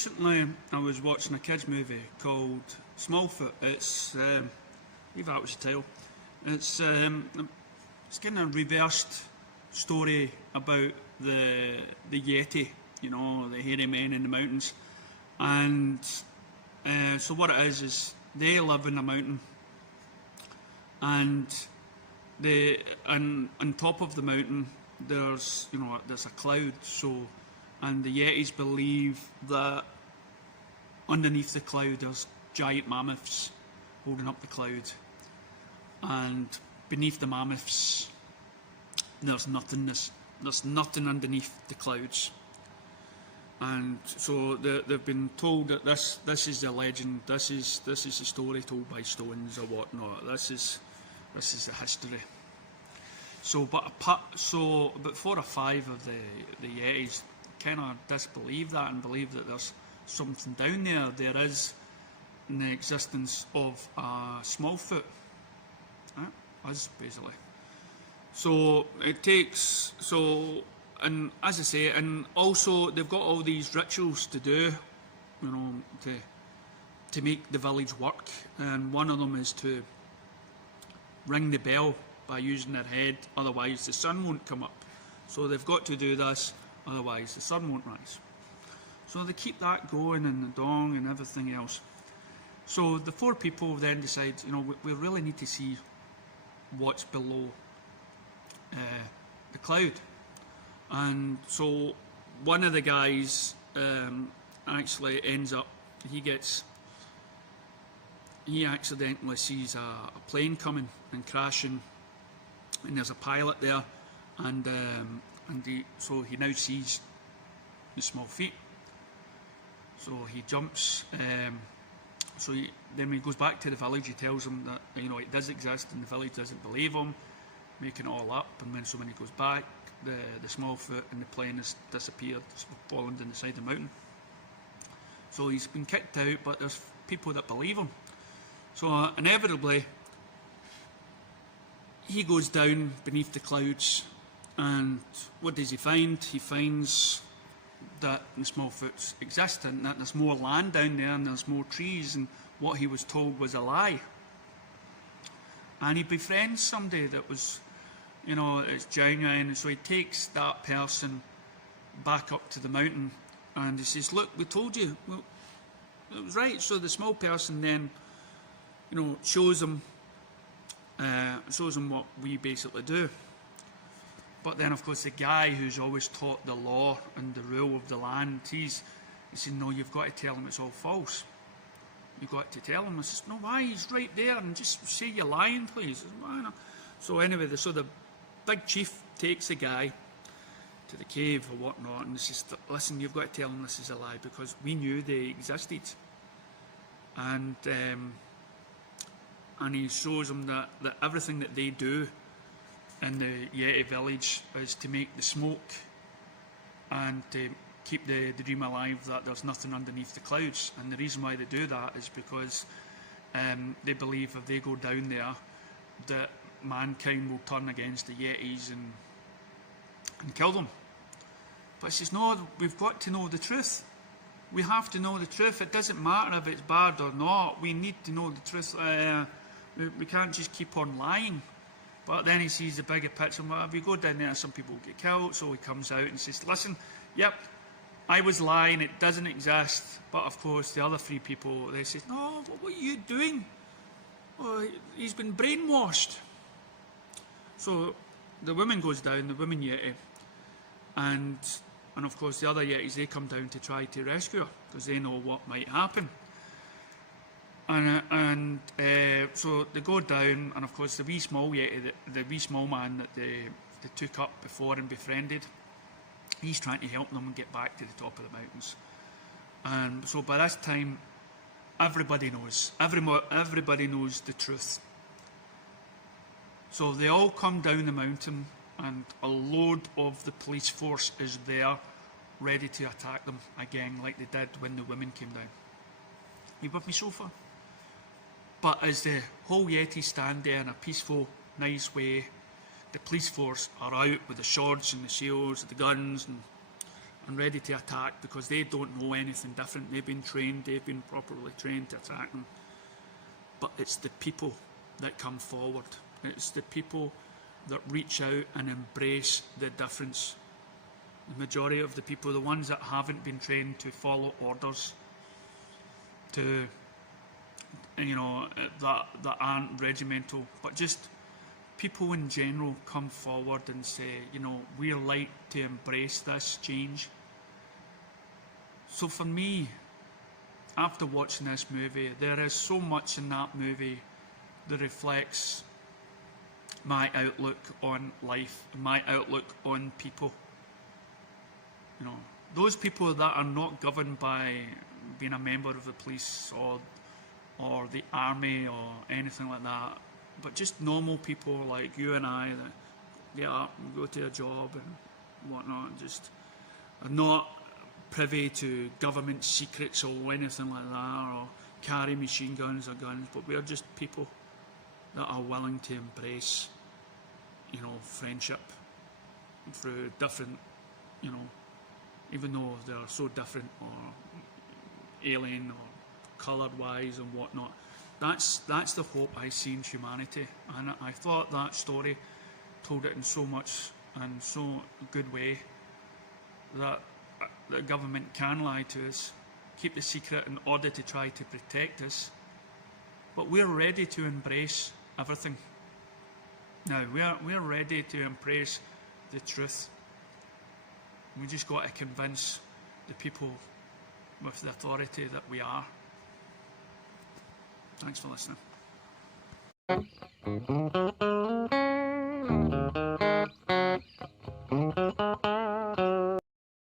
recently I was watching a kids movie called Smallfoot. It's I believe that was the title. It's kind of a reversed story about the Yeti, you know, the hairy men in the mountains. And so what it is they live in a mountain, and on top of the mountain there's a cloud. And the Yetis believe that underneath the cloud there's giant mammoths holding up the cloud, and beneath the mammoths there's nothingness. There's nothing underneath the clouds. And so they've been told that this is the legend. This is a story told by stones or whatnot. This is the history. So, but 4 or 5 of the Yetis kind of disbelieve that and believe that there's something down there. There is in the existence of a Smallfoot, us basically. So it takes and as I say, and also they've got all these rituals to do, to make the village work. And one of them is to ring the bell by using their head, otherwise the sun won't come up. So they've got to do this, otherwise the sun won't rise. So they keep that going, and the dong and everything else. So the 4 people then decide, we really need to see what's below the cloud. And so one of the guys actually ends up, he accidentally sees a plane coming and crashing, and there's a pilot there, and so he now sees the small feet. So he jumps. Then when he goes back to the village, he tells them that it does exist, and the village doesn't believe him, making it all up. And when he goes back, the small foot and the plane has disappeared, it's fallen down the side of the mountain. So he's been kicked out, but there's people that believe him. So inevitably, he goes down beneath the clouds, and what does he find? He finds that the Smallfoots exist, and that there's more land down there, and there's more trees, and what he was told was a lie. And he befriends somebody that was, it's genuine, and so he takes that person back up to the mountain, and he says, look, we told you, well, it was right. So the small person then, shows him what we basically do. But then, of course, the guy who's always taught the law and the rule of the land, he said, no, you've got to tell him it's all false. You've got to tell him. I says, no, why? He's right there, and just say you're lying, please. So anyway, the big chief takes the guy to the cave or whatnot, and says, listen, you've got to tell him this is a lie, because we knew they existed. And he shows him that everything that they do in the Yeti village is to make the smoke and to keep the dream alive that there's nothing underneath the clouds. And the reason why they do that is because they believe if they go down there that mankind will turn against the Yetis and kill them. But he says, no, we've got to know the truth. We have to know the truth. It doesn't matter if it's bad or not. We need to know the truth. We can't just keep on lying. But then he sees the bigger picture. Well, if you go down there, some people get killed. So he comes out and says, listen, yep, I was lying. It doesn't exist. But of course, the other 3 people, they say, no, what are you doing? Well, he's been brainwashed. So the woman goes down, the woman Yeti, and of course the other Yetis, they come down to try to rescue her because they know what might happen. And so they go down, and of course the wee small Yeti, the wee small man that they took up before and befriended, he's trying to help them get back to the top of the mountains. And so by this time, everybody knows the truth. So they all come down the mountain, and a load of the police force is there, ready to attack them again, like they did when the women came down. You with me so far? But as the whole Yeti stand there in a peaceful, nice way, the police force are out with the swords and the shields, the guns, and ready to attack because they don't know anything different. They've been trained, they've been properly trained to attack them. But it's the people that come forward. It's the people that reach out and embrace the difference. The majority of the people, the ones that haven't been trained to follow orders, to, you know, that aren't regimental, but just people in general come forward and say, you know, we're like to embrace this change. So for me, after watching this movie, there is so much in that movie that reflects my outlook on life, my outlook on people. You know, those people that are not governed by being a member of the police or the army or anything like that, but just normal people like you and I that get up and go to a job and whatnot, just are not privy to government secrets or anything like that, or carry machine guns or guns, but we are just people that are willing to embrace, you know, friendship through different, you know, even though they're so different or alien or coloured wise and whatnot. That's the hope I see in humanity, and I thought that story told it in so much and so good way that the government can lie to us, keep the secret in order to try to protect us, but we're ready to embrace everything. Now, we're ready to embrace the truth. We just got to convince the people with the authority that we are. Thanks for listening.